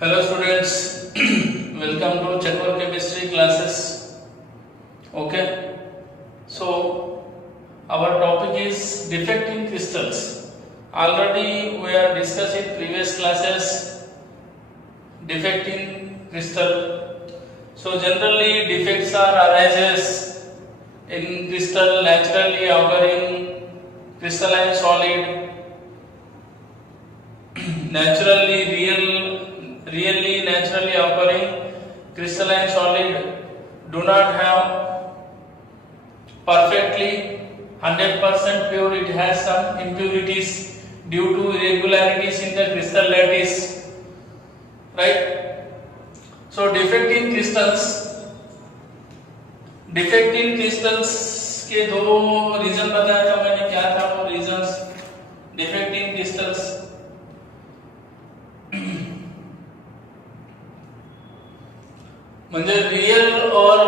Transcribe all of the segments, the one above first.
Hello students, welcome to Chatwar Chemistry classes. Okay, so our topic is defect in crystals. Already we are discussing previous classes defect in crystal. So generally defects are arises in crystal naturally occurring crystalline solid, naturally occurring crystalline solid do not have perfectly 100% pure. It has some impurities due to irregularities in the crystal lattice, right? So defect in crystals के दो reason बताया था मैंने. क्या था वो reasons defect in crystals? म्हणजे real और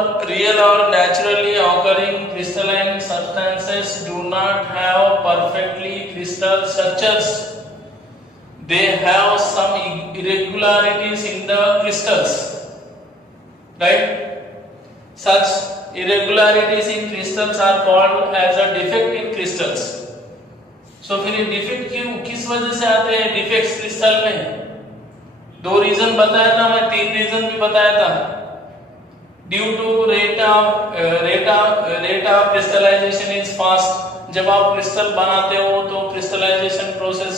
naturally occurring crystalline substances do not have perfectly crystal structures. They have some irregularities in the crystals, right? Such irregularities in crystals are called as a defect in crystals. So फिर defect किस वजह से आते हैं defects crystal में? दो reason बताया था मैं, तीन रीजन भी बताया था. Due to rate of crystallization is fast. जब आप क्रिस्टल बनाते हो तो क्रिस्टलाइजेशन प्रोसेस,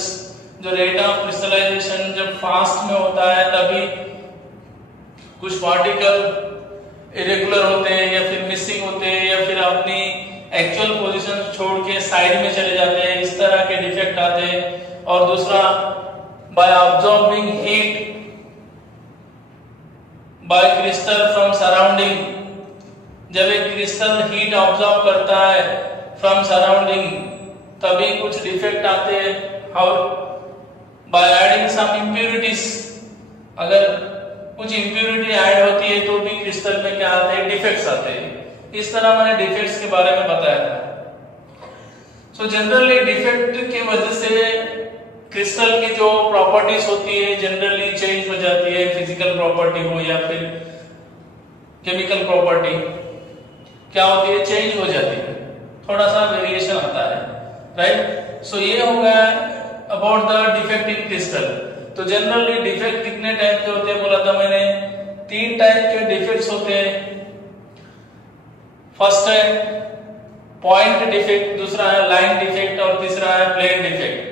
जो रेट ऑफ क्रिस्टलाइजेशन जब फास्ट में होता है तभी कुछ पार्टिकल इरेगुलर होते हैं या फिर मिसिंग होते हैं या फिर अपनी एक्चुअल पोजीशन छोड़ के साइड में चले जाते हैं. इस तरह के डिफेक्ट आते हैं. और दूसरा, by absorbing heat by crystal from surrounding. जब एक क्रिस्टल हीट ऑब्जॉर्ब करता है फ्रॉम सराउंडिंग तभी कुछ डिफेक्ट आते हैं. और बाय एडिंग सम इम्प्यूरिटीज, अगर कुछ इम्प्यूरिटी ऐड होती है तो भी क्रिस्टल में क्या आते हैं, डिफेक्ट्स आते हैं. इस तरह मैंने डिफेक्ट्स के बारे में बताया था. सो जनरली डिफेक्ट की वजह से क्रिस्टल की जो प्रॉपर्टीज होती है जनरली चेंज हो जाती है. फिजिकल प्रॉपर्टी हो या फिर केमिकल प्रॉपर्टी क्या होती है, चेंज हो जाती है. थोड़ा सा वेरिएशन आता है, राइट? सो ये हो गया about the defect in crystal. तो जनरली डिफेक्ट कितने टाइप के होते हैं बोला था मैंने, तीन टाइप के डिफेक्ट्स होते हैं. फर्स्ट है पॉइंट डिफेक्ट, दूसरा है लाइन डिफेक्ट और तीसरा है प्लेन डिफेक्ट.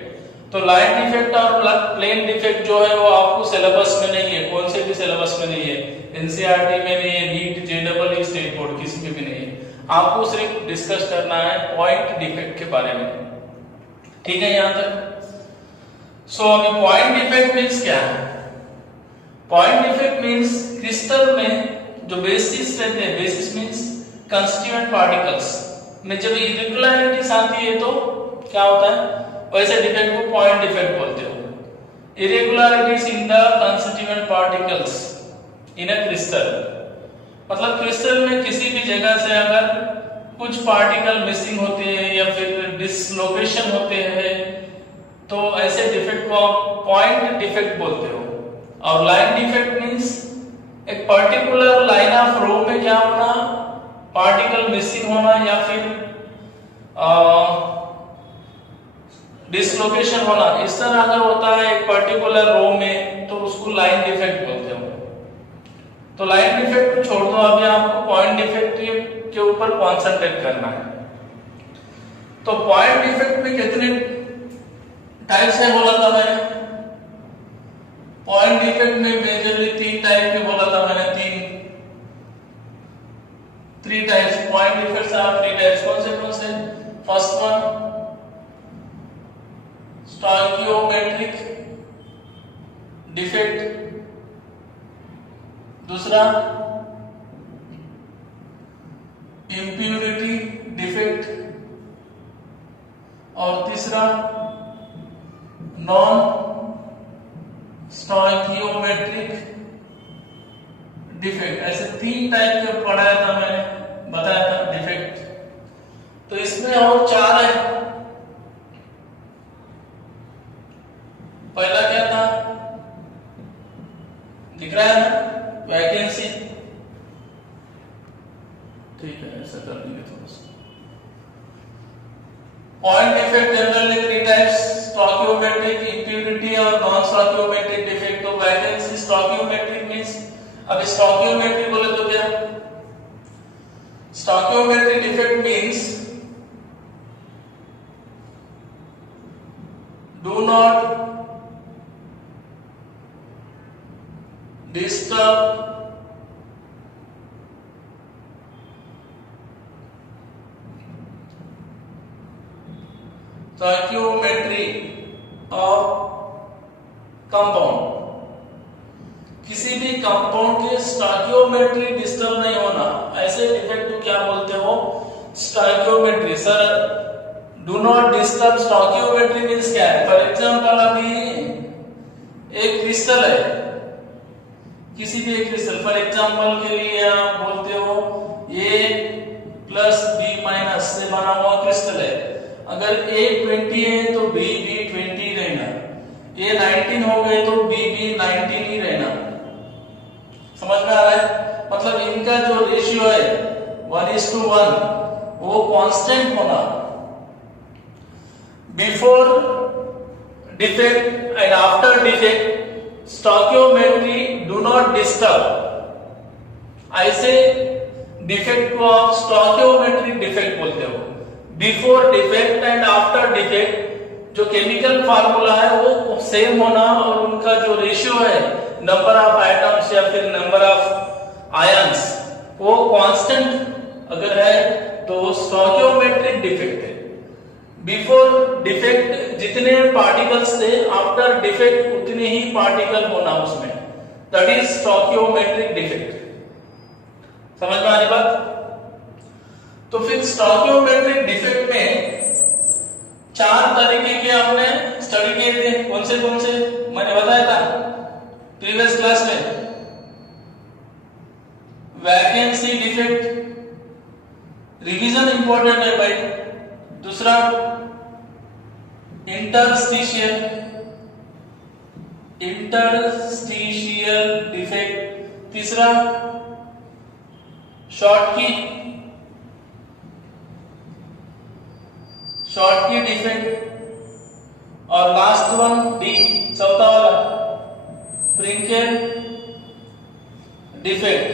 तो लाइन डिफेक्ट और प्लेन डिफेक्ट जो है वो आपको सिलेबस में नहीं है, कौन से भी सिलेबस में नहीं है, एनसीईआरटी में नहीं है, नीट, जेईई, स्टेट बोर्ड किसी में भी नहीं है. आपको सिर्फ डिस्कस करना है पॉइंट डिफेक्ट के बारे में. ठीक है यहां तक? सो अभी पॉइंट डिफेक्ट मींस क्या है? पॉइंट डिफेक्ट मींस क्रिस्टल में जो बेसिस रहते हैं, बेसिस मींस कंस्टिट्यूएंट पार्टिकल्स में जब इरेगुलरिटीज आती है तो क्या होता है, वैसे डिफेक्ट को पॉइंट डिफेक्ट बोलते हो. Irregularities in the constituent particles in a crystal, मतलब क्रिस्टल में किसी भी जगह से अगर कुछ पार्टिकल मिसिंग होते हैं या फिर डिसलोकेशन होते हैं तो ऐसे डिफेक्ट को आप पॉइंट डिफेक्ट बोलते हो. और लाइन डिफेक्ट मींस एक पर्टिकुलर लाइन ऑफ रो में क्या होना, पार्टिकल मिसिंग होना या फिर डिसलोकेशन होना. इस तरह अगर होता है एक पर्टिकुलर रो में तो उसको लाइन डिफेक्ट बोलते हो. तो लाइन डिफेक्ट को छोड़ दो, अभी आपको पॉइंट डिफेक्ट के ऊपर कॉन्सेंट्रेट करना है. तो पॉइंट डिफेक्ट में कितने टाइप्स है बोला था मैंने? पॉइंट डिफेक्ट में मेजरली तीन टाइप के बोला था मैंने, three types. Point defects are three types. कौन से? फर्स्ट वन स्टोइकियोमेट्रिक डिफेक्ट, दूसरा इम्प्यूरिटी डिफेक्ट और तीसरा नॉन स्टोइकियोमेट्रिक डिफेक्ट. ऐसे तीन टाइप के पढ़ाया था मैंने, बताया था डिफेक्ट. तो इसमें और चार है. पहला क्या था? रहा है ना, वैकेंसी। ठीक है, ऐसा कर देंगे थोड़ा सा। Point defect generally 3 types, stoichiometric, impurity और नॉन स्टोइकियोमेट्रिक डिफेक्ट। तो वैकेंसी स्टोइकियोमेट्रिक मींस, अब स्टोइकियोमेट्रिक बोले तो क्या, stoichiometric defect means do not disturb stoichiometry of compound। किसी भी कंपाउंड के स्टोइकियोमेट्री डिस्टर्ब नहीं होना, ऐसे डिफेक्ट को क्या बोलते हो, stoichiometry. Sir do not disturb stoichiometry means क्या है? फॉर एग्जांपल अभी एक क्रिस्टल है, किसी भी एक क्रिस्टल, फॉर एग्जांपल के लिए आप बोलते हो A प्लस B माइनस से बना हुआ क्रिस्टल है। अगर A 20 है तो B भी 20 रहना, A 19 हो गए तो B भी 19 ही रहना। समझ में आ रहा है? मतलब इनका जो रेशियो है 1:1 वो कांस्टेंट होना। Before defect and after defect stoichiometry do not disturb, ऐसे डिफेक्ट को आप स्टोइकियोमेट्रिक डिफेक्ट बोलते हो। Before defect and after defect जो केमिकल फार्मूला है वो सेम होना और उनका जो रेशियो है नंबर ऑफ आइटम्स या फिर नंबर ऑफ आयंस वो कांस्टेंट अगर है तो स्टोइकियोमेट्रिक डिफेक्ट है। बिफोर डिफेक्ट जितने पार्टिकल्स थे, आफ्टर डिफेक्ट उतने ही पार्टिकल होना उसमें, दैट इज स्टोइकियोमेट्रिक डिफेक्ट। समझ में आ रही बात? तो फिर स्टोइकियोमेट्रिक डिफेक्ट में 4 तरीके के आपने स्टडी किए थे। कौन से मैंने बताया था प्रीवियस क्लास में। वैकेंसी डिफेक्ट, रिवीजन इंपॉर्टेंट है भाई। दूसरा इंटरस्टिशियल डिफेक्ट, तीसरा शॉर्टकी डिफेक्ट और लास्ट वन डी, चौथा वाला फ्रिंकेल डिफेक्ट।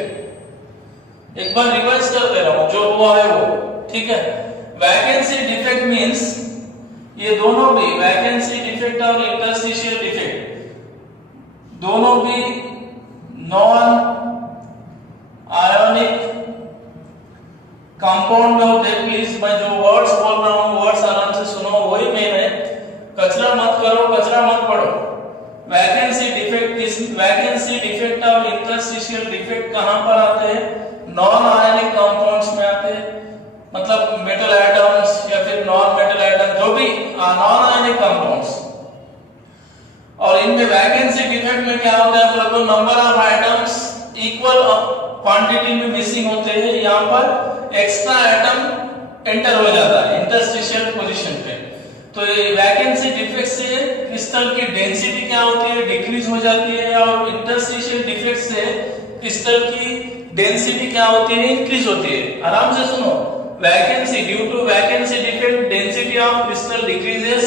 एक बार रिवाइज कर दे रहा हूं जो हुआ है वो, ठीक है। वैकेंसी डिफेक्ट मींस ये दोनों भी, वैकेंसी डिफेक्ट और इंटरस्टिशियल डिफेक्ट दोनों भी नॉन आयोनिक कंपाउंड में होते हैं। प्लीज मैं जो वर्ड्स बोल रहा हूं वर्ड्स आराम से सुनो, वही मेन है। कचरा मत करो, कचरा मत पढ़ो। वैकेंसी डिफेक्ट और इंटरस्टिशियल डिफेक्ट कहां पर आते हैं? नॉन आयोनिक कंपाउंड्स में आते हैं, मतलब मेटल एटम्स या फिर नॉन मेटल एटम, जो भी नॉन आयोनिक कंपाउंड्स। और इनमें वैकेंसी डिफेक्ट में क्या होता है, मतलब number of items equal quantity में मिसिंग होते हैं, यहाँ पर एक्स्ट्रा आइटम एंटर हो जाता है इंटरस्टिशियल पोजीशन पे। तो ये वैकेंसी डिफेक्ट से क्रिस्टल की डेंसिटी क्या होती है, डिक्रीज हो जाती है, और इंटरस्टिशियल डिफेक्ट से क्रिस्टल की डेंसिटी क्या होती है, इंक्रीज होती है। आराम से सुनो, vacancy due to vacancy defect density of crystal decreases,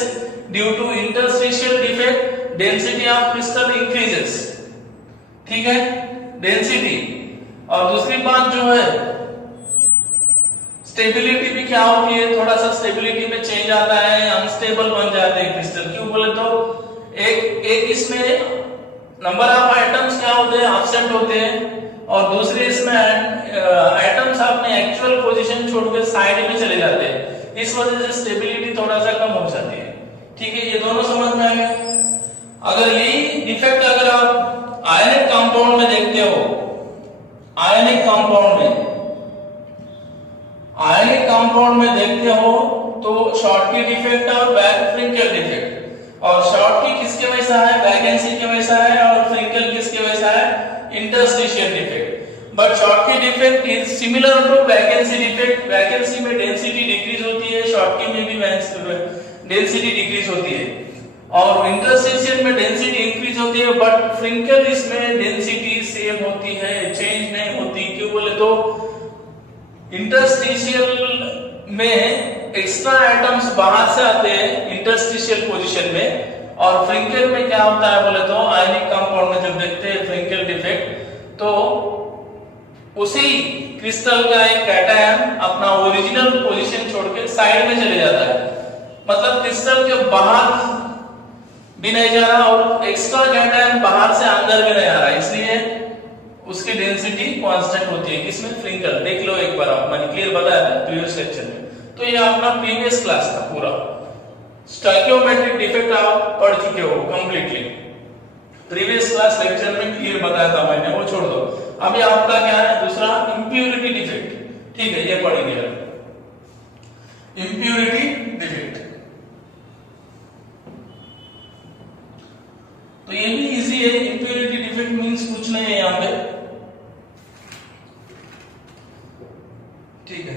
due to interstitial defect density of crystal increases. ठीक है, डेंसिटी। और दूसरी बात जो है स्टेबिलिटी भी क्या होती है, थोड़ा सा स्टेबिलिटी में चेंज आता है, अनस्टेबल बन जाते हैं क्रिस्टल। क्यों बोले तो एक इसमें नंबर ऑफ आइटम्स क्या होते हैं, एब्सेंट होते हैं, और दूसरे इसमें आइटम्स अपने एक्चुअल पोजीशन छोड़कर साइड में चले जाते हैं। इस वजह से स्टेबिलिटी थोड़ा सा कम हो जाती है। ठीक है, ये दोनों समझ में आएगा। अगर यही डिफेक्ट अगर आप आयनिक कंपाउंड में देखते हो, आयनिक कंपाउंड में देखते हो तो शॉर्टकी डिफेक्ट और फ्रिंकल डिफेक्ट। और शॉर्टकी किसके वैसा है, वैकेंसी के वैसा है, और फ्रिंकल किसके वैसा है, interstitial defect. But Schottky defect is similar to vacancy defect. Vacancy में डेंसिटी डिक्रीज होती है, शॉर्टकी में भी डेंसिटी डिक्रीज होती है, और इंटरस्टिशियल में डेंसिटी इंक्रीज होती है, बट फ्रिंकल इसमें डेंसिटी एक्स्ट्रा एटम्स बाहर से आते हैं इंटरस्टिशियल पोजीशन में। और फ्रिंकल में क्या होता है बोले तो आयनिक कंपाउंड में जब देखते हैं फ्रिंकल डिफेक्ट तो उसी क्रिस्टल का एक कैटायन अपना ओरिजिनल पोजीशन छोड़ के साइड में चले जाता है, मतलब क्रिस्टल के बाहर भी नहीं जा रहा और एक्स्ट्रा कैटायन बाहर से अंदर भी नहीं आ रहा, इसलिए उसकी डेंसिटी कांस्टेंट होती है। किसमें? फ्रिंकल। देख लो एक बार, आप मैंने क्लियर बताया था प्रीवियस लेक्चर में। तो ये अपना प्रीवियस क्लास था पूरा। स्टोइकियोमेट्रिक डिफेक्ट आप पढ़ चुके हो कंप्लीटली, प्रीवियस क्लास लेक्चर में क्लियर बताया था मैंने, वो छोड़ दो। अभी आपका क्या है दूसरा इंप्योरिटी डिफेक्ट, ठीक है, ये पढ़ेंगे इंप्योरिटी डिफेक्ट। तो ये भी इजी है। इंप्योरिटी डिफेक्ट मींस कुछ नहीं है यहां पे, ठीक है।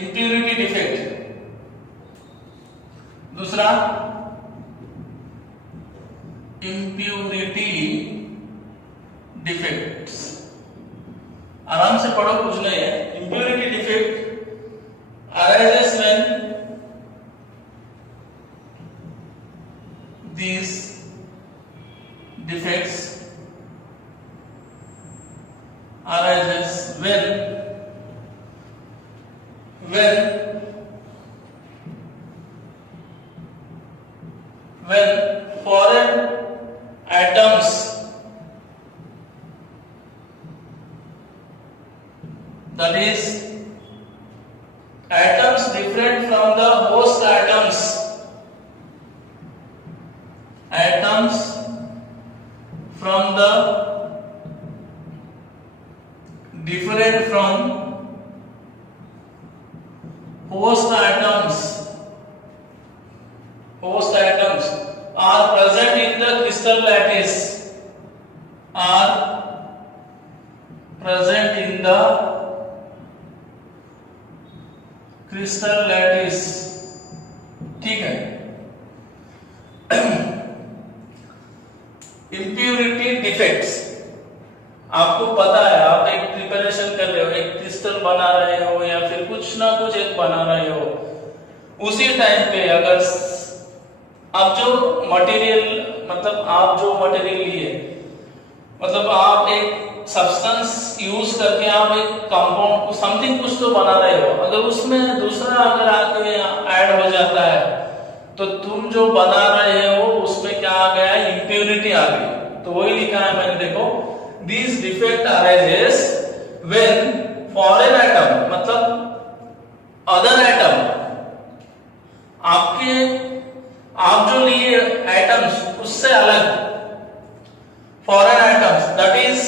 इंप्योरिटी डिफेक्ट दूसरा इंप्योरिटी डिफेक्ट्स, आराम से पढ़ो, कुछ नहीं है। Impurity defect arises when these defects arises when foreign atoms that is atoms different from the host atoms, atoms from the different from host atoms are present in the crystal lattice, are present in the crystal lattice, ठीक है। Impurity defects आपको पता है, आप एक preparation कर रहे हो, एक क्रिस्टल बना रहे हो या फिर कुछ ना कुछ एक बना रहे हो, उसी टाइम पे अगर आप जो मटेरियल लिए, मतलब आप एक सब्सटेंस यूज करके आप एक कंपाउंड समथिंग कुछ तो बना रहे हो, अगर उसमें दूसरा अगर आके ऐड हो जाता है तो तुम जो बना रहे हो उसमें क्या आ गया? इंप्योरिटी आ गई। तो वही लिखा है मैंने, देखो, this defect arises when foreign atom, मतलब अदर एटम, आप जो लिए एटम्स उससे अलग, foreign atoms that is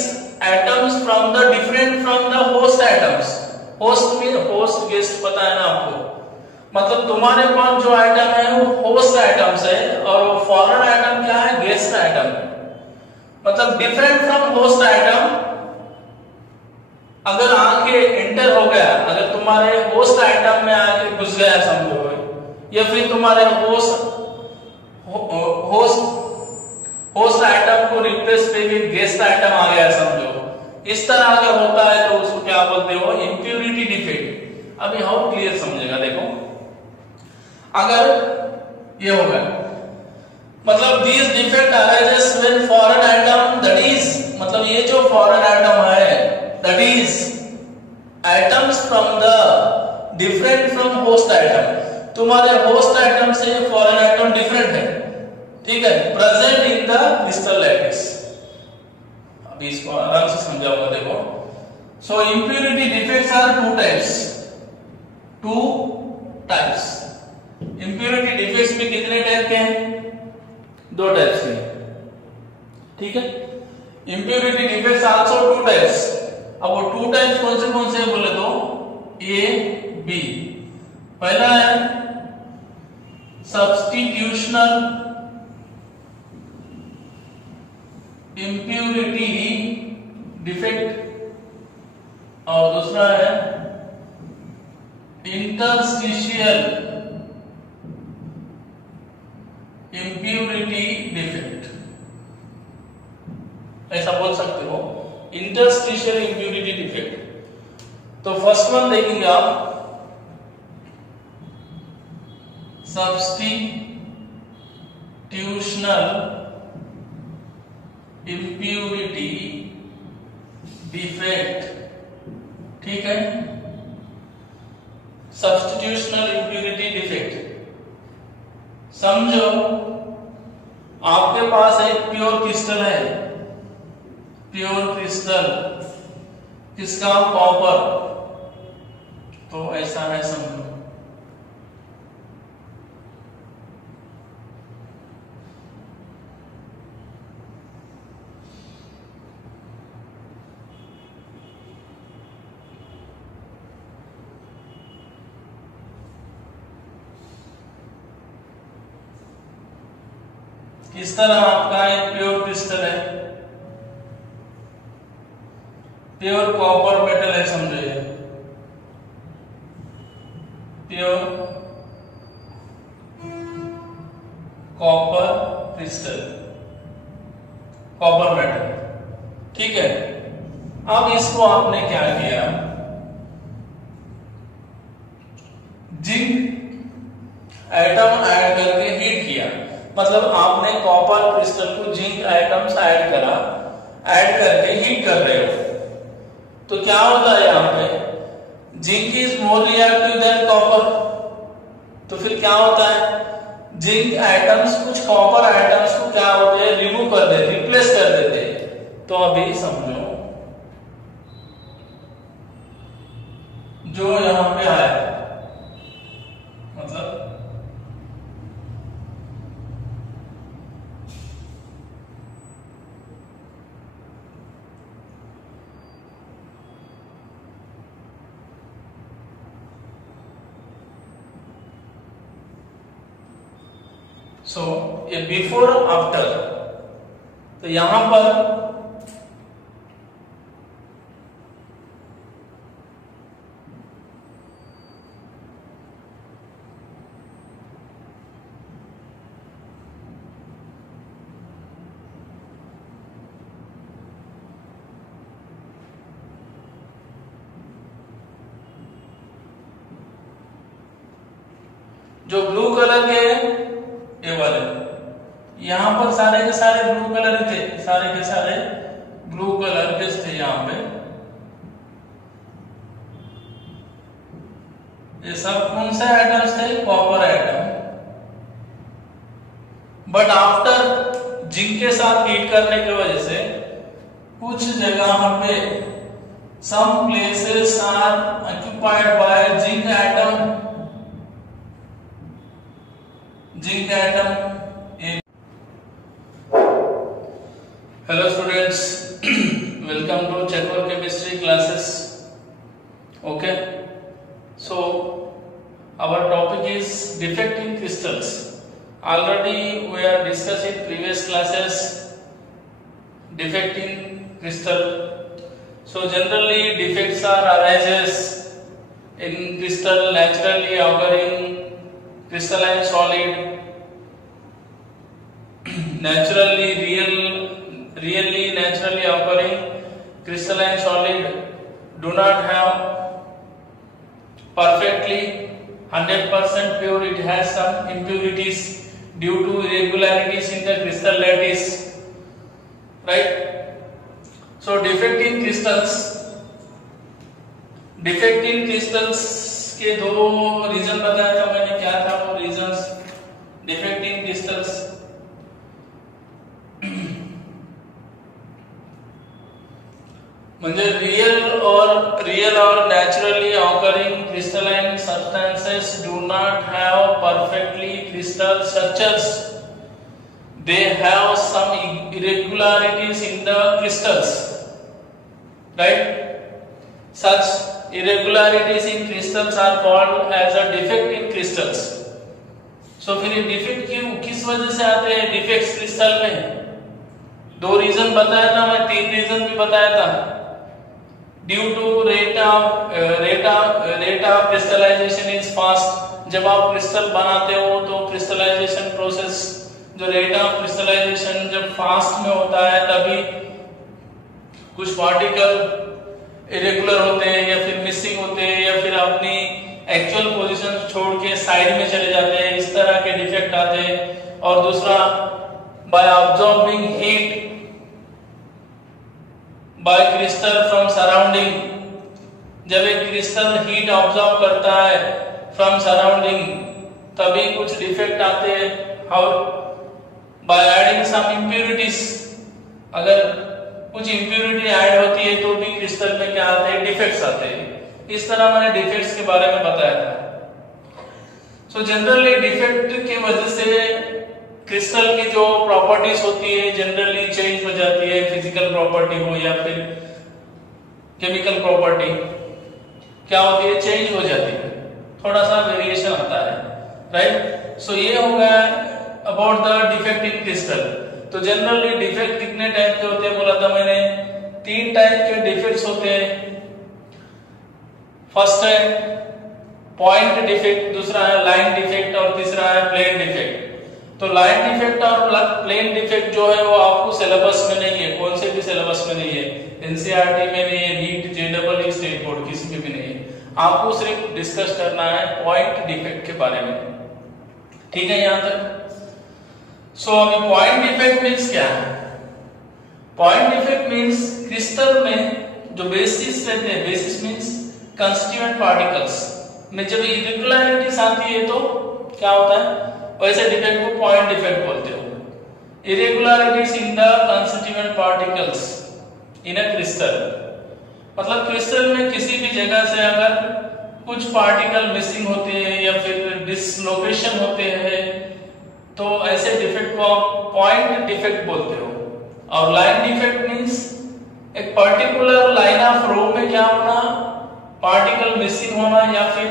atoms from the different from the host atoms. Host में होस्ट गेस्ट पता है ना आपको, मतलब तुम्हारे पास जो एटम है वो होस्ट एटम्स है और वो फॉरेन एटम क्या है? Guest atom. मतलब डिफरेंट फ्रॉम होस्ट एटम अगर आके एंटर हो गया, अगर तुम्हारे होस्ट एटम में आके घुस गया समझो, या फिर तुम्हारे होस्ट एटम को रिप्लेस करके गेस्ट एटम आ गया समझो, इस तरह अगर होता है तो उसको क्या बोलते हो? Impurity defect. अभी हाउ क्लियर समझेगा, देखो, अगर ये होगा, मतलब this defect arises when foreign atom, that is, मतलब ये जो फॉरेन एटम है that is atoms from the different from host atom, तुम्हारे होस्ट एटम से फॉरेन एटम डिफरेंट है, ठीक है, present in the crystal lattice. अभी इसको आराम से समझाऊंगा, देखो। So impurity defects are two types. Impurity defects में कितने टाइप के हैं? 2 टाइप्स के, ठीक है। Impurity defects also 2 types. अब वो 2 टाइप्स कौन से बोले तो ए बी। पहला है सब्स्टिट्यूशनल इंप्योरिटी डिफेक्ट और दूसरा है इंटरस्टिशियल इंप्योरिटी डिफेक्ट, ऐसा बोल सकते हो, इंटरस्टिशियल इंप्योरिटी डिफेक्ट। तो फर्स्ट वन देखेंगे आप, सब्स्टिट्यूशनल इम्प्यूरिटी डिफेक्ट, ठीक है, सब्स्टिट्यूशनल इम्प्यूरिटी डिफेक्ट। समझो आपके पास एक प्योर क्रिस्टल है, प्योर क्रिस्टल किसका, कॉपर, तो ऐसा है समझो। इस तरह आपका एक प्योर क्रिस्टल है, प्योर कॉपर मेटल है, समझो ये pure copper crystal, copper metal, ठीक है। अब इसको आपने क्या किया, जिंक एटम ऐड करके हीट किया, मतलब आपने कॉपर क्रिस्टल को जिंक एटम्स ऐड करा, ऐड करके हीट कर रहे हो, तो क्या होता है यहाँ पे, zinc is more reactive than copper, तो फिर क्या होता है, जिंक एटम्स कुछ कॉपर एटम्स को क्या होते हैं, रिमूव कर देते, रिप्लेस कर देते। तो अभी समझो जो यहाँ पे आया, मतलब ये बिफोर आफ्टर, तो यहां पर जो ब्लू कलर के ये वाले, यहां पर सारे के सारे ब्लू कलर थे, सारे के सारे ब्लू कलर के थे यहां पे, ये सब कौन से एटम्स थे, copper atom. But after zinc के साथ हीट करने की वजह से कुछ जगह पे some places are occupied by zinc atom, zinc atom. Hello students, welcome to Checker chemistry classes. Okay, so our topic is defect in crystals. Already we are discussing previous classes defect in crystal. So generally defects are arises in crystal naturally occurring crystalline solid, really naturally occurring crystalline solid do not have perfectly 100% pure, it has some impurities due to irregularities in the crystal lattice, right? So defect in crystals के दो reason बताया था मैंने, क्या था वो reasons defect in crystals? म्हणजे real और naturally occurring crystalline substances do not have perfectly crystal structures. They have some irregularities in the crystals, right? Such irregularities in crystals are called as a defect in crystals. So फिर ये defect किस वजह से आते हैं defects crystal में? दो reason बताया था मैं, तीन रीजन भी बताया था। Due to rate of crystallization is fast, जब आप क्रिस्टल बनाते हो तो क्रिस्टलाइजेशन प्रोसेस, जो रेट ऑफ क्रिस्टलाइजेशन जब फास्ट में होता है तभी कुछ पार्टिकल इरेगुलर होते हैं या फिर मिसिंग होते हैं या फिर अपनी एक्चुअल पोजीशन छोड़ के साइड में चले जाते हैं, इस तरह के डिफेक्ट आते हैं। और दूसरा by absorbing heat by crystal from surrounding, जब एक क्रिस्टल हीट ऑब्जॉर्ब करता है फ्रॉम सराउंडिंग तभी कुछ डिफेक्ट आते हैं। How by adding some impurities, अगर कुछ इम्प्यूरिटी ऐड होती है तो भी क्रिस्टल में क्या आते हैं, डिफेक्ट्स आते हैं। इस तरह मैंने डिफेक्ट्स के बारे में बताया था। सो जनरली डिफेक्ट की वजह से क्रिस्टल की जो प्रॉपर्टीज होती है जनरली चेंज हो जाती है, फिजिकल प्रॉपर्टी हो या फिर केमिकल प्रॉपर्टी क्या होती है, चेंज हो जाती है, थोड़ा सा वेरिएशन आता है, राइट। सो ये हो गया about the defect in crystal. तो जनरली डिफेक्ट कितने टाइप के होते हैं बोला था मैंने, 3 टाइप के डिफेक्ट्स होते हैं। फर्स्ट है पॉइंट डिफेक्ट, दूसरा है लाइन डिफेक्ट और तीसरा है प्लेन डिफेक्ट। तो लाइन डिफेक्ट और प्लेन डिफेक्ट जो है वो आपको सिलेबस में नहीं है, कौन से भी सिलेबस में नहीं है, एनसीईआरटी में नहीं है, नीट, जेईई, स्टेट बोर्ड किसी में भी नहीं है। आपको सिर्फ डिस्कस करना है पॉइंट डिफेक्ट के बारे में, ठीक है यहां तक। सो अभी पॉइंट डिफेक्ट मींस क्या है? पॉइंट डिफेक्ट मींस क्रिस्टल में जो बेसिस रहते हैं, बेसिस मींस कंस्टिट्यूएंट पार्टिकल्स में जब इरेगुलरिटीज आती है तो क्या होता है, वैसे डिफेक्ट को पॉइंट डिफेक्ट बोलते हो। Irregularities in the constituent particles in a crystal, मतलब क्रिस्टल में किसी भी जगह से अगर कुछ पार्टिकल मिसिंग होते हैं या फिर डिसलोकेशन होते हैं तो ऐसे डिफेक्ट को आप पॉइंट डिफेक्ट बोलते हो। और लाइन डिफेक्ट मींस एक पर्टिकुलर लाइन ऑफ रो में क्या होना, पार्टिकल मिसिंग होना या फिर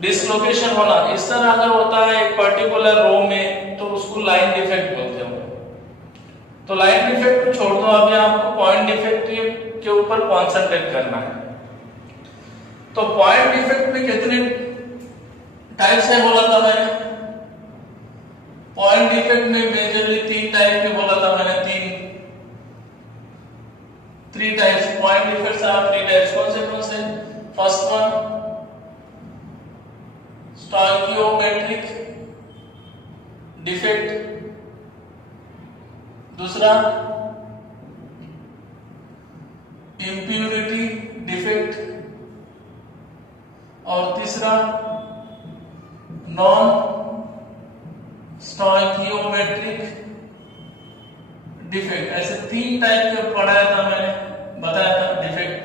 डिसलोकेशन होना, इस तरह अगर होता है एक पर्टिकुलर रो में तो उसको लाइन डिफेक्ट बोलते हो। तो लाइन डिफेक्ट को छोड़ दो, अभी आपको पॉइंट डिफेक्ट के ऊपर कॉन्सेंट्रेट करना है। तो पॉइंट डिफेक्ट में कितने टाइप्स है बोला था मैंने, पॉइंट डिफेक्ट में मेजरली 3 टाइप के बोला था मैंने, 3 types point defects are 3 types. कौन से? फर्स्ट वन स्टोइकियोमेट्रिक डिफेक्ट, दूसरा इम्प्यूरिटी डिफेक्ट और तीसरा नॉन स्टोइकियोमेट्रिक डिफेक्ट। ऐसे 3 टाइप के पढ़ाया था मैंने, बताया था डिफेक्ट।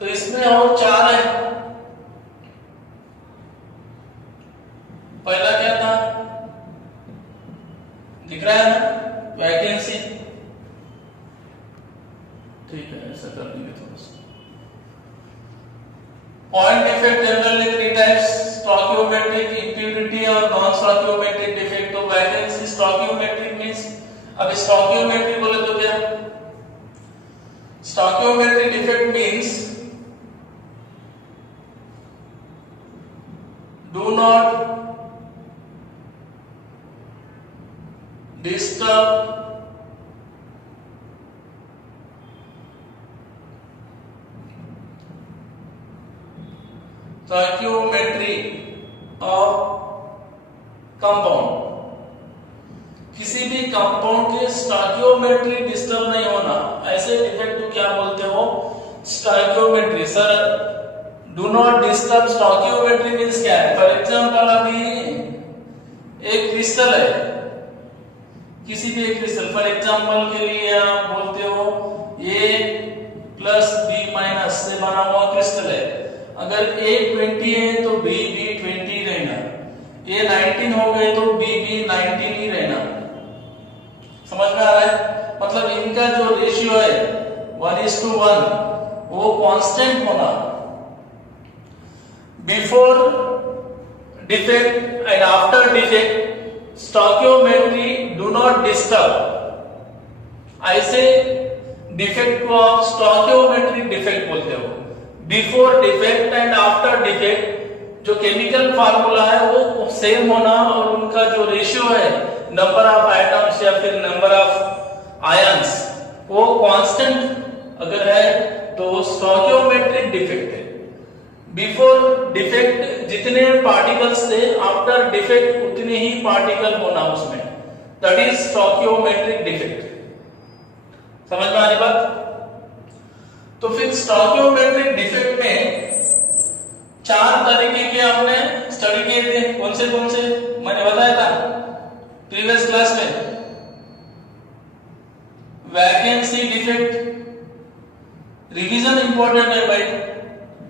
तो इसमें और 4 है। पहला क्या था, दिख रहा है ना, वैकेंसी, ठीक है ऐसा कर देंगे थोड़ा सा। Point defect generally 3 types, stoichiometric, impurity और नॉन स्टोइकियोमेट्रिक डिफेक्ट। तो वैकेंसी स्टोइकियोमेट्रिक मींस, अब स्टोइकियोमेट्रिक बोले तो क्या, stoichiometric defect means do not disturb stoichiometry of compound। किसी भी कंपाउंड के स्टोइकियोमेट्री डिस्टर्ब नहीं होना, ऐसे डिफेक्ट को क्या बोलते हो, stoichiometry. Sir do not disturb stoichiometry means क्या है? फॉर एग्जांपल अभी एक क्रिस्टल है, किसी भी एक क्रिस्टल, फॉर एग्जांपल के लिए आप बोलते हो A प्लस B माइनस से बना हुआ क्रिस्टल है। अगर A 20 है तो B भी 20 रहना, A 19 हो गए तो B भी 19 ही रहना। समझ में आ रहा है? मतलब इनका जो रेशियो है 1:1 वो कांस्टेंट होना। Before defect and after defect stoichiometry do not disturb. ऐसे डिफेक्ट को आप स्टोइकियोमेट्रिक डिफेक्ट बोलते हो। Before defect and after defect जो केमिकल फार्मूला है वो सेम होना और उनका जो रेशियो है नंबर ऑफ आइटम्स या फिर नंबर ऑफ आयंस वो कांस्टेंट अगर है तो स्टोइकियोमेट्रिक डिफेक्ट है। बिफोर डिफेक्ट जितने पार्टिकल्स थे, आफ्टर डिफेक्ट उतने ही पार्टिकल होना उसमें, दैट इज स्टोइकियोमेट्रिक डिफेक्ट। समझ में आ रही बात? तो फिर स्टोइकियोमेट्रिक डिफेक्ट में 4 तरीके के आपने स्टडी किए थे। कौन से मैंने बताया था प्रीवियस क्लास में। वैकेंसी डिफेक्ट, रिवीजन इंपॉर्टेंट है भाई।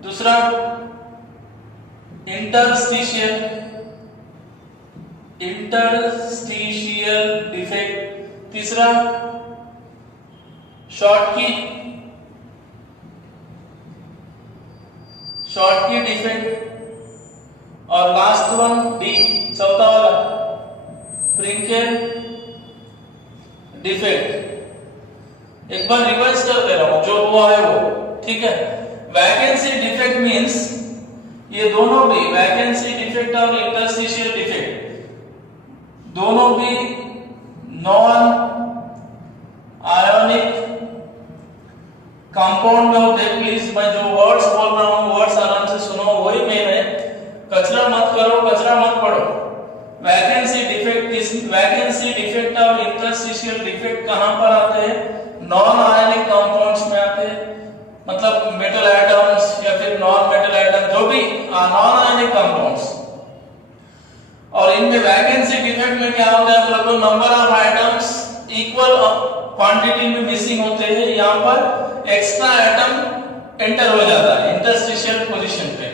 दूसरा इंटरस्टिशियल डिफेक्ट। तीसरा शॉर्टकी डिफेक्ट। और लास्ट वन डी, चौथा वाला फ्रिंकेल डिफेक्ट। एक बार रिवाइज कर दे रहा हूं जो हुआ है वो, ठीक है। वैकेंसी डिफेक्ट मींस ये दोनों भी, वैकेंसी डिफेक्ट और इंटरस्टिशियल डिफेक्ट दोनों भी नॉन आयोनिक कंपाउंड में होते हैं। प्लीज मैं जो वर्ड्स बोल रहा हूं वर्ड्स आराम से सुनो, वही मेन है। कचरा मत करो, कचरा मत पढ़ो। वैकेंसी डिफेक्ट और इंटरस्टिशियल डिफेक्ट कहां पर आते हैं? नॉन आयोनिक कंपाउंड्स में आते हैं, मतलब मेटल एटम्स या फिर नॉन मेटल एटम, जो भी नॉन आयोनिक कंपाउंड्स। और इनमें वैकेंसी डिफेक्ट में क्या होता है? मतलब number of items equal quantity में मिसिंग होते हैं, यहाँ पर एक्स्ट्रा एटम एंटर हो जाता है इंटरस्टिशियल पोजीशन पे।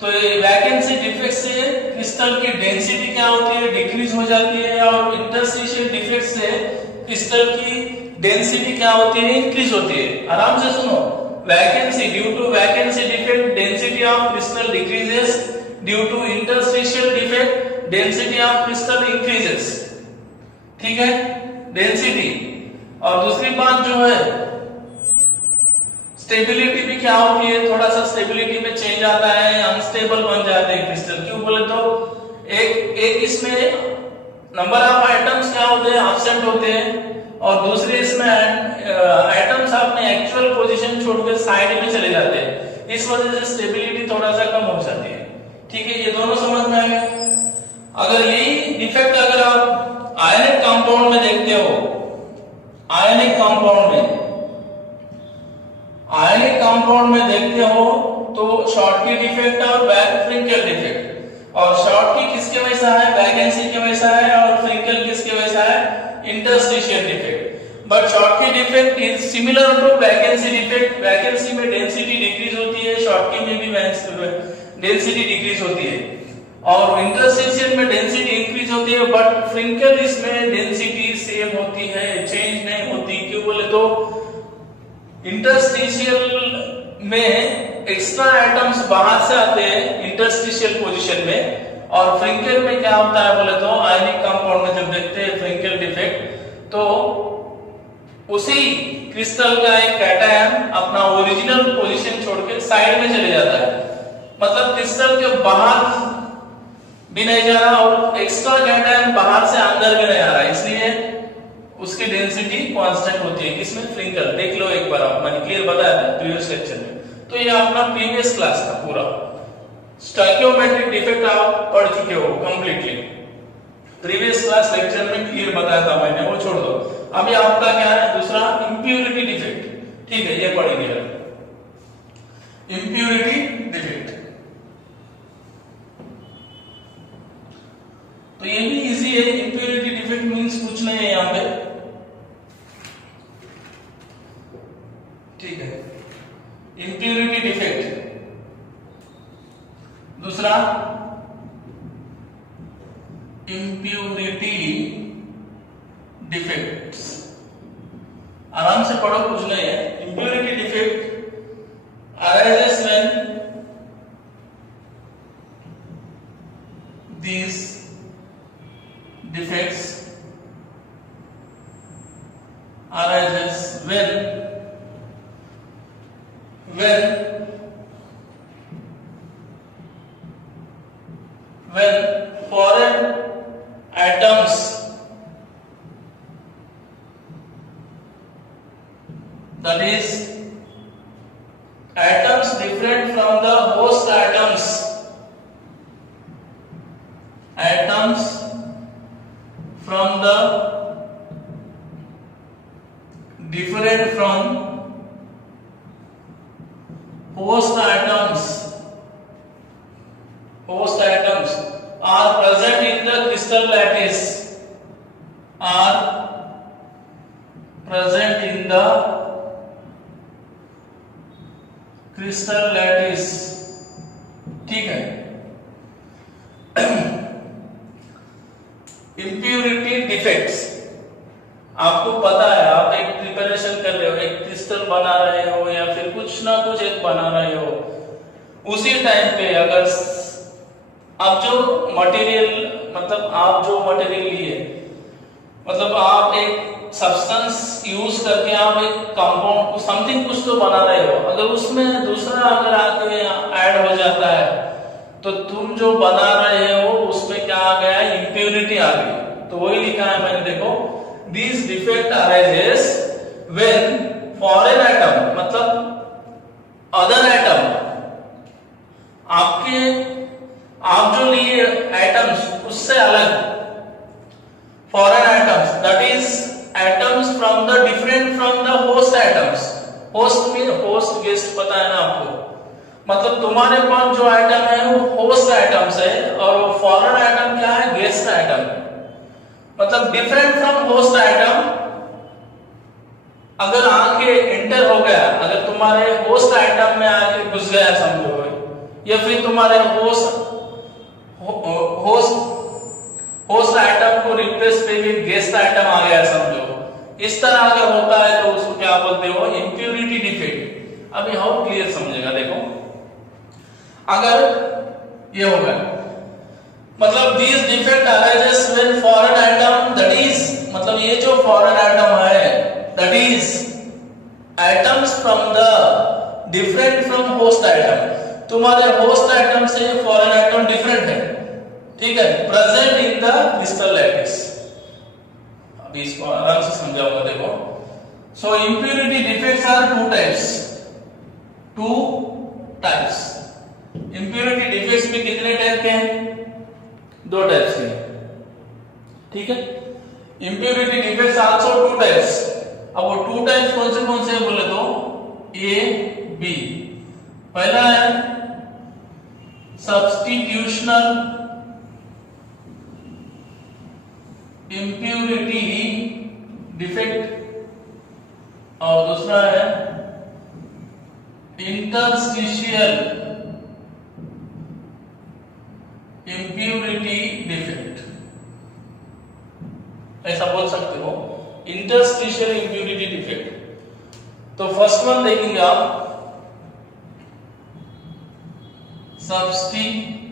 तो ये वैकेंसी डिफेक्ट से क्रिस्टल की डेंसिटी क्या होती है? डिक्रीज हो जाती है। और इंटरस्टिशियल डिफेक्ट से क्रिस्टल की डेंसिटी क्या होती है? इंक्रीज होती है। आराम से सुनो। Vacancy, due to vacancy defect density of crystal decreases, due to interstitial defect density of crystal increases. ठीक है, डेंसिटी। और दूसरी बात जो है स्टेबिलिटी भी क्या होती है? थोड़ा सा स्टेबिलिटी में चेंज आता है, अनस्टेबल बन जाते हैं क्रिस्टल। क्यों बोले तो एक इसमें नंबर ऑफ आइटम्स क्या होते हैं? एब्सेंट होते हैं। और दूसरे इसमें आइटम्स अपने एक्चुअल पोजीशन छोड़कर साइड में चले जाते हैं। इस वजह से स्टेबिलिटी थोड़ा सा कम हो जाती है। ठीक है, ये दोनों समझ में आ गया। अगर यही डिफेक्ट अगर आप आयनिक कंपाउंड में देखते हो, आयनिक कंपाउंड में देखते हो तो शॉर्टकी डिफेक्ट और फ्रिंकल डिफेक्ट। और शॉर्टकी किसके वैसा है? वैकेंसी के वैसा है। और फ्रिंकल किसके वैसा है? Interstitial defect. But Schottky defect is similar to vacancy defect. Vacancy में डेंसिटी डिक्रीज होती है, शॉर्टकी में भी डेंसिटी डिक्रीज होती है। और इंटरस्टिशियल में डेंसिटी इंक्रीज होती है। बट फ्रिंकल इसमें डेंसिटी सेम होती है, चेंज नहीं होती। क्यों बोले तो इंटरस्टिशियल में एक्स्ट्रा एटम्स बाहर से आते हैं इंटरस्टिशियल पोजीशन में। और फ्रिंकल में क्या होता है बोले तो आयनिक कंपाउंड में जब देखते हैं फ्रिंकल डिफेक्ट, तो उसी क्रिस्टल का एक कैटायन अपना ओरिजिनल पोजीशन छोड़ के साइड में चले जाता है। मतलब क्रिस्टल के बाहर भी नहीं जा रहा और एक्स्ट्रा कैटायन बाहर से अंदर भी नहीं आ रहा, इसलिए उसकी डेंसिटी कांस्टेंट होती है। किसमें? फ्रिंकल। देख लो एक बार, आप मैंने क्लियर बताया था प्रीवियस लेक्चर में। तो ये अपना प्रीवियस क्लास का पूरा स्टोइकियोमेट्रिक डिफेक्ट आप पढ़ चुके हो कंप्लीटली। प्रीवियस क्लास लेक्चर में क्लियर बताया था मैंने, वो छोड़ दो। अभी आपका क्या है? दूसरा इंप्योरिटी डिफेक्ट। ठीक है, ये पढ़ेंगे इंप्योरिटी डिफेक्ट। तो ये भी इजी है। इंप्योरिटी डिफेक्ट मींस कुछ नहीं है यहां पे, ठीक है। Impurity defect. दूसरा इंप्योरिटी डिफेक्ट्स। आराम से पढ़ो, कुछ नहीं है। Impurity defect arises when these defects arises when foreign atoms that is atoms different from the host atoms, atoms from the different from host atoms, host atoms are present in the crystal lattice, are present in the crystal lattice. ठीक है. impurity defects, आपको पता है, आप एक preparation कर रहे हो, एक क्रिस्टल बना रहे हो या फिर कुछ ना कुछ एक बना रहे हो, उसी टाइम पे अगर आप जो मटेरियल मतलब आप जो मटेरियल लिए मतलब आप एक सब्सटेंस यूज करके आप एक कंपाउंड समथिंग कुछ तो बना रहे हो, अगर उसमें दूसरा अगर आके ऐड हो जाता है तो तुम जो बना रहे हो उसमें क्या आ गया, इम्प्योरिटी आ गई. तो वही लिखा है मैंने, देखो, this defect arises when foreign atom मतलब अदर एटम, आपके आप जो लिए एटम्स उससे अलग foreign atoms, that is atoms from the different from the host atoms. Host में होस्ट गेस्ट पता है ना आपको, मतलब तुम्हारे पास जो एटम है वो होस्ट एटम्स है और वो फॉरेन एटम क्या है, गेस्ट एटम. मतलब डिफरेंट फ्रॉम होस्ट एटम अगर आके एंटर हो गया, अगर तुम्हारे होस्ट एटम में आके घुस गया समझो, या फिर तुम्हारे होस्ट एटम को रिप्लेस करके गेस्ट एटम आ गया समझो, इस तरह अगर होता है तो उसको क्या बोलते हो, इम्प्योरिटी डिफेक्ट. अभी हाउ क्लियर समझेगा, देखो, अगर ये होगा मतलब this defect arises when foreign atom, that is मतलब ये जो फॉरेन एटम है that is atoms from the different from host atom, तुम्हारे होस्ट एटम से फॉरेन एटम डिफरेंट है, ठीक है, present in the crystal lattice. अभी इसको आराम से समझाऊंगा, देखो. So impurity defects are two types. Impurity defects में कितने टाइप के हैं, 2 टाइप्स के, ठीक है. Impurity defects also 2 types. अब वो 2 टाइप्स कौन से हैं बोले तो ए बी. पहला है सब्स्टिट्यूशनल इम्प्योरिटी डिफेक्ट और दूसरा है इंटरस्टिशियल इम्प्योरिटी डिफेक्ट. ऐसा बोल सकते हो, इंटरस्टिशियल इम्प्योरिटी डिफेक्ट. तो फर्स्ट वन देखेंगे आप, सब्स्टिट्यूशनल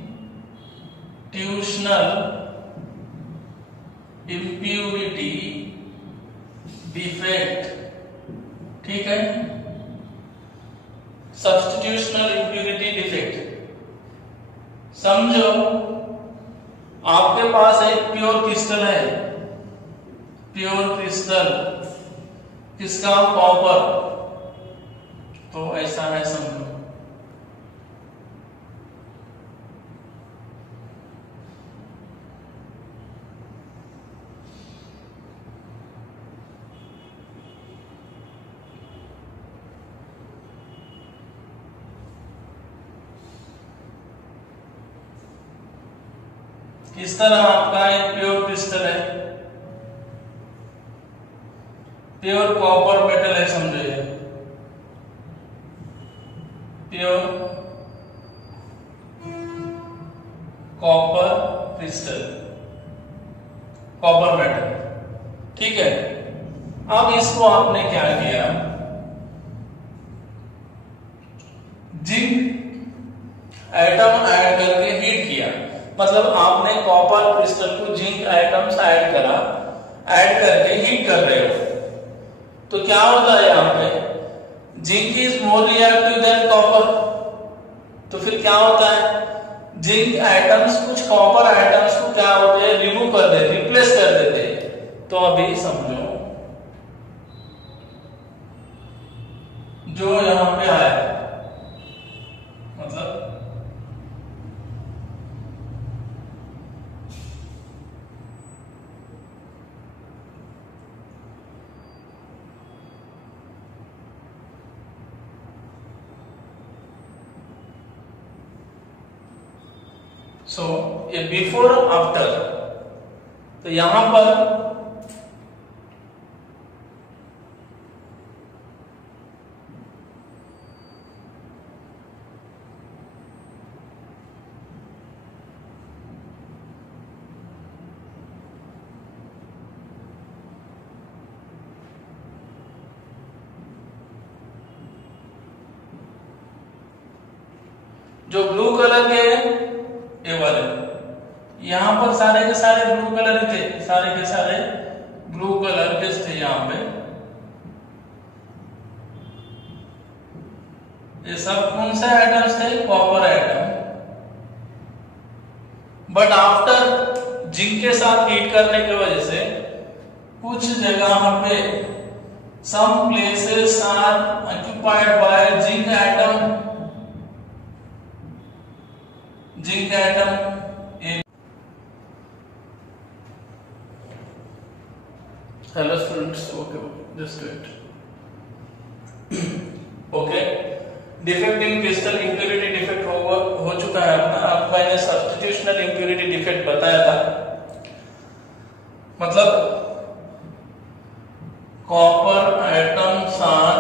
इम्प्योरिटी डिफेक्ट, ठीक है. सब्स्टिट्यूशनल इम्प्योरिटी डिफेक्ट समझो, आपके पास एक प्योर क्रिस्टल है, प्योर क्रिस्टल किसका, कॉपर. तो ऐसा है समझो, इस तरह आपका एक प्योर क्रिस्टल है, प्योर कॉपर मेटल है समझो, ये pure copper crystal, copper metal, ठीक है. अब इसको आपने क्या किया, जिंक एटम ऐड करके हीट किया. मतलब आपने कॉपर क्रिस्टल को जिंक एटम्स ऐड करा, ऐड करके हीट कर रहे हो, तो क्या होता है यहाँ पे, zinc is more reactive than copper. तो फिर क्या होता है, जिंक एटम्स कुछ कॉपर एटम्स को क्या होते हैं, रिमूव कर देते, रिप्लेस कर देते. तो अभी समझो जो यहाँ पे आया सो ये बिफोर आफ्टर, तो यहां पर जो ब्लू कलर के ये वाले, यहां पर सारे के सारे ब्लू कलर थे, सारे के सारे ब्लू कलर के थे यहां पे। ये सब कौन से एटम्स थे? Copper atom. But after zinc के साथ हीट करने की वजह से कुछ जगह पे some places are occupied by zinc atom, zinc atom। Hello students, okay just wait. Okay, defect in crystal impurity defect हो चुका है अपना। आपको मैंने सब्स्टिट्यूशनल इंप्योरिटी डिफेक्ट बताया था, मतलब copper atoms are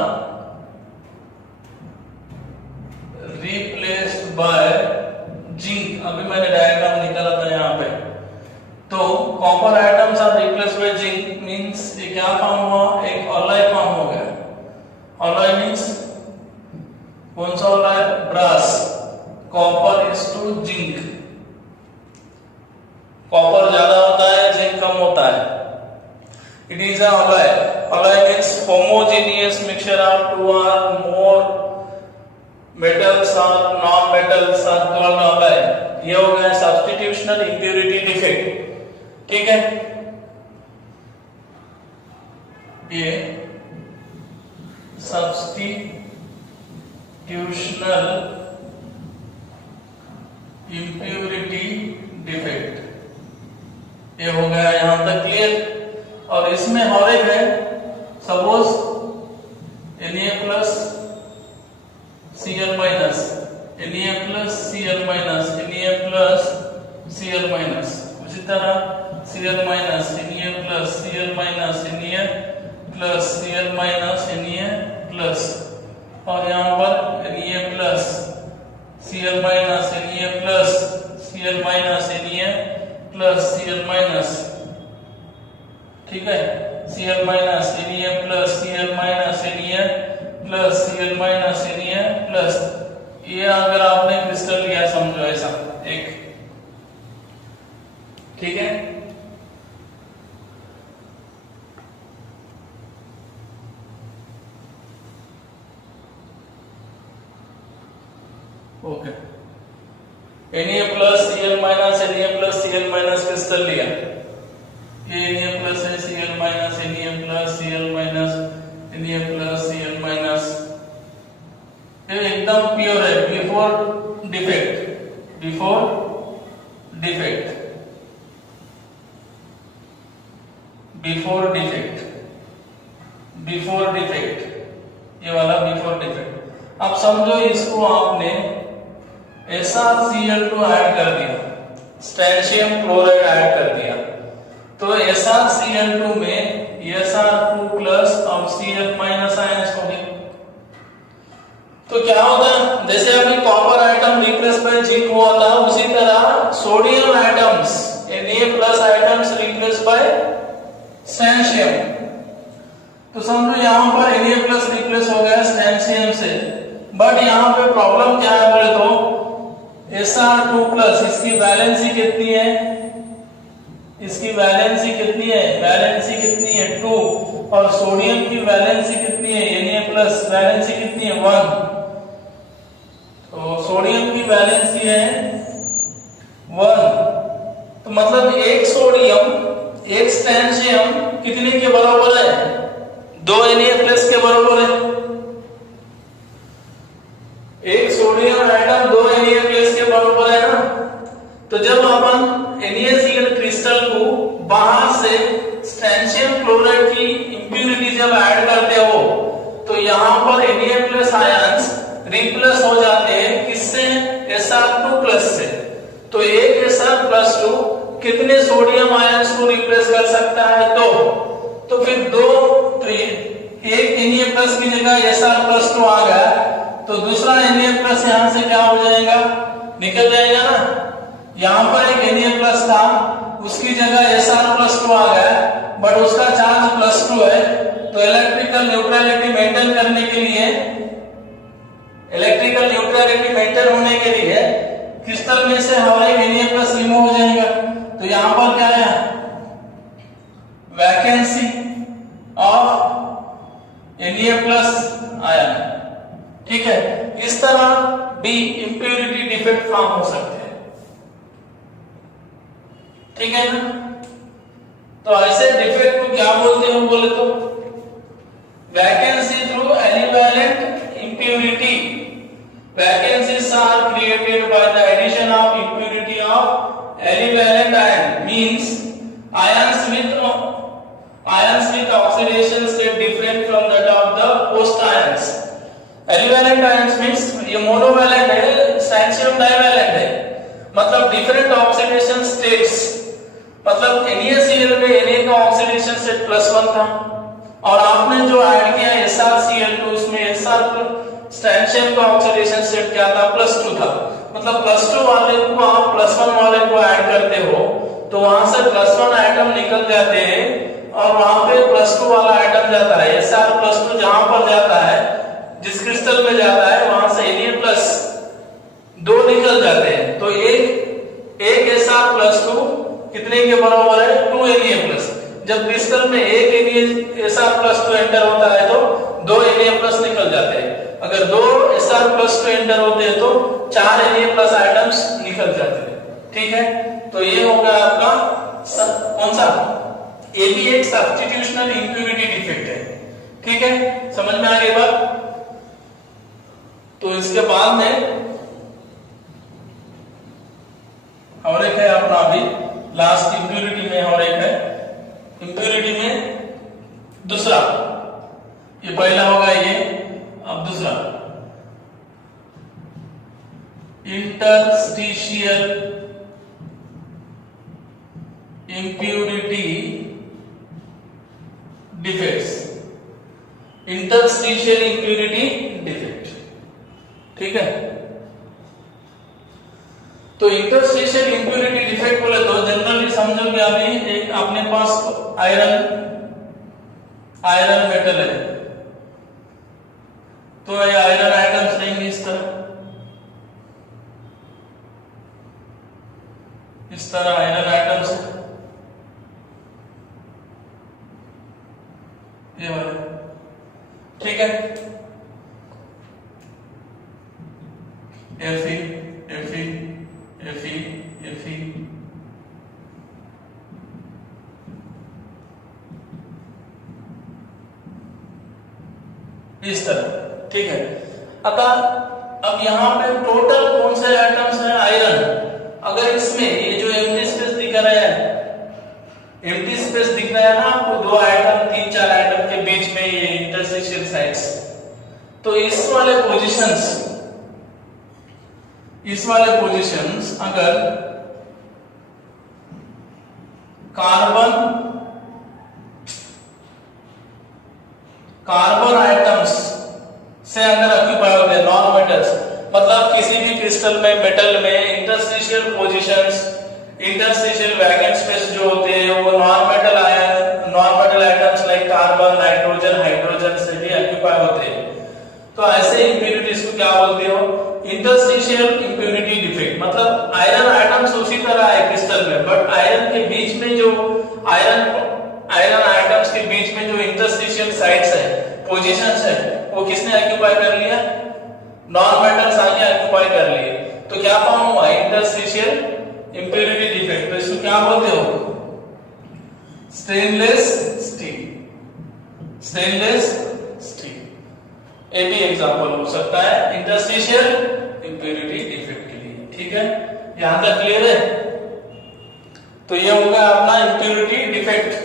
replaced by zinc. अभी मैंने डायग्राम निकाला था यहाँ पे। तो copper atoms are replaced by zinc means ये क्या फॉर्म हुआ? एक अलॉय फॉर्म हो गया। अलॉय मींस कौन सा alloy? Brass. Copper is to zinc, copper ज्यादा होता है, जिंक कम होता है। It is a alloy. Alloy means homogeneous mixture of two or more metals or non-metals are called alloy. ये हो गया substitutional impurity defect। ठीक है, ये substitutional impurity defect, ये हो गया यहां तक क्लियर। और इसमें और एक है, suppose Na plus Cl minus, Na plus Cl minus, Na plus Cl minus, उसी तरह Cl minus, Na plus Cl minus, Na plus Cl minus, Na plus, और यहाँ पर Na plus Cl minus, Na plus Cl minus, Na plus Cl minus. ठीक है, Cl minus, Na plus Cl minus, Na plus Cl minus, Na plus. ये अगर आपने crystal लिया समझो ऐसा एक, ठीक है। Okay, Na plus Cl minus, Na plus Cl minus crystal लिया। ये Na प्लस है, Cl minus, Na plus Cl minus, Na plus Cl minus. ये एकदम प्योर है, before defect, before defect, before defect, before defect, ये वाला before defect. अब समझो इसको आपने SrCl2 ऐड कर दिया, स्ट्रैंशियम क्लोराइड ऐड कर दिया, तो SrCl2 में Sr2 प्लस और Cl माइनस आयंस होंगे। तो क्या होता है, जैसे अभी copper atom replace by zinc हुआ था, उसी तरह sodium atoms, Na plus atoms replace by strontium. तो समझो यहाँ पर Na प्लस रिप्लेस हो गया स्ट्रैंशियम से, बट यहाँ पे प्रॉब्लम क्या है बोले तो Sr2 प्लस, इसकी वैलेंसी कितनी है? इसकी वैलेंसी कितनी है? वैलेंसी कितनी है? 2। और सोडियम की वैलेंसी कितनी है? Na प्लस वैलेंसी कितनी है? 1। तो सोडियम की वैलेंसी है 1। तो मतलब एक सोडियम, एक स्ट्रैंशियम कितने के बराबर है? 2 Na प्लस के बराबर है। एक सोडियम एटम 2 Na प्लस के बराबर है ना। तो जब अपन NaCl क्रिस्टल को बाहर से स्ट्रैंशियम क्लोराइड की इंप्यूरिटी जब ऐड करते हो, तो यहाँ पर Na प्लस आयंस रिप्लेस हो जाते हैं किससे? Sr2 प्लस से। तो एक सोडियम आयंस को रिप्लेस कर सकता है तो फिर एक Na+ की जगह Sr+2 आ गया, तो दूसरा Na+ यहां से क्या हो जाएगा, निकल जाएगा ना। यहां पर एक Na+ था, उसकी जगह Sr+2 आ गया, बट उसका चार्ज +2 है। तो इलेक्ट्रिकल न्यूट्रलिटी मेंटेन करने के लिए, इलेक्ट्रिकल न्यूट्रलिटी मेंटेन होने के लिए क्रिस्टल में से हमारा Na+ रिमूव हो जाएगा। तो यहां पर क्या है, वैकेंसी ऑफ Na+ आयन। ठीक है, इस तरह भी इंप्योरिटी डिफेक्ट फॉर्म हो सकते हैं। ठीक है ना। तो ऐसे डिफेक्ट को क्या बोलते हैं, बोले तो vacancy through aliovalent impurity. Vacancies are created by the addition of impurity of equivalent ion, means ions with oxidation state different from that of the post ions. Equivalent ions means ये monovalent है, strontium divalent है, मतलब different oxidation states। मतलब NaCl में Na का oxidation state +1 था, और आपने जो ऐड किया SrCl2, उसमें Sr स्ट्रैंशियम का ऑक्सीडेशन स्टेट क्या था, +2 था। मतलब +2 वाले को आप +1 वाले को ऐड करते हो तो वहां से +1 एटम निकल जाते हैं, और वहां पे +2 वाला एटम जाता है। Sr+2 जहां पर जाता है, जिस क्रिस्टल में जाता है, वहां से Na+2 निकल जाते हैं। तो एक Sr+2 कितने के बराबर है, 2 Na+। जब क्रिस्टल में एक Sr+2 एंटर होता है तो 2 Na+ निकल जाते हैं। अगर 2 Sr+2 एंटर होते हैं तो 4 Na+ आइटम्स निकल जाते हैं। ठीक है, तो ये होगा आपका कौन सा, ये भी एक सब्स्टिट्यूशनल इंप्योरिटी डिफेक्ट है। ठीक है, समझ में आ गई बात। तो इसके बाद में और एक है अपना अभी लास्ट इंप्योरिटी में, और एक है इंप्योरिटी में दूसरा, ये पहला होगा ये, अब दूसरा interstitial impurity defects. Interstitial impurity defect, ठीक है। तो इंटरस्टिशियल इंप्योरिटी डिफेक्ट बोले तो जनरली समझो कि अभी एक अपने पास आयरन मेटल है, तो ये आयरन आइटम्स रहेंगे इस तरह आयरन आइटम्स है, ये वाले। ठीक है, Fe, Fe, Fe, Fe, इस तरह। ठीक है, अब यहाँ पे टोटल कौन से आइटम्स हैं, आयरन। अगर इसमें ये जो एम्प्टी स्पेस दिख रहा है, एम्प्टी स्पेस दिख रहा है ना आपको, 2 आइटम 3-4 आइटम के बीच में ये इंटरसेक्शन साइट्स, तो इस वाले पोजीशंस अगर कार्बन आइटम्स से अगर ऑक्यूपाई होते हैं, नॉन मेटल्स, मतलब किसी भी क्रिस्टल में, मेटल में interstitial positions, interstitial vacant space जो होते हैं वो non metal items like carbon, nitrogen, hydrogen से भी ऑक्यूपाई होते हैं। तो ऐसे इंप्योरिटीज को क्या बोलते हो, इंटरस्टिशियल इंप्योरिटी डिफेक्ट। मतलब आयरन आइटम्स उसी तरह है क्रिस्टल में, बट आयरन के बीच में जो आयरन आइटम्स के बीच में जो इंटरस्टिशियल साइट्स है, पोजीशंस है, वो किसने ऑक्यूपाई कर लिया, नॉन मेटल्स आके ऑक्यूपाई कर लिए। तो क्या फॉर्म हुआ, इंटरस्टिशियल इंप्योरिटी डिफेक्ट। तो इसको क्या बोलते हो, स्टेनलेस स्टील। ये भी एग्जांपल हो सकता है इंटरस्टिशियल इंप्योरिटी डिफेक्ट के लिए। ठीक है, यहां तक क्लियर है। तो ये होगा अपना इंप्योरिटी डिफेक्ट।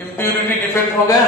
इंप्योरिटी डिफेक्ट हो गया।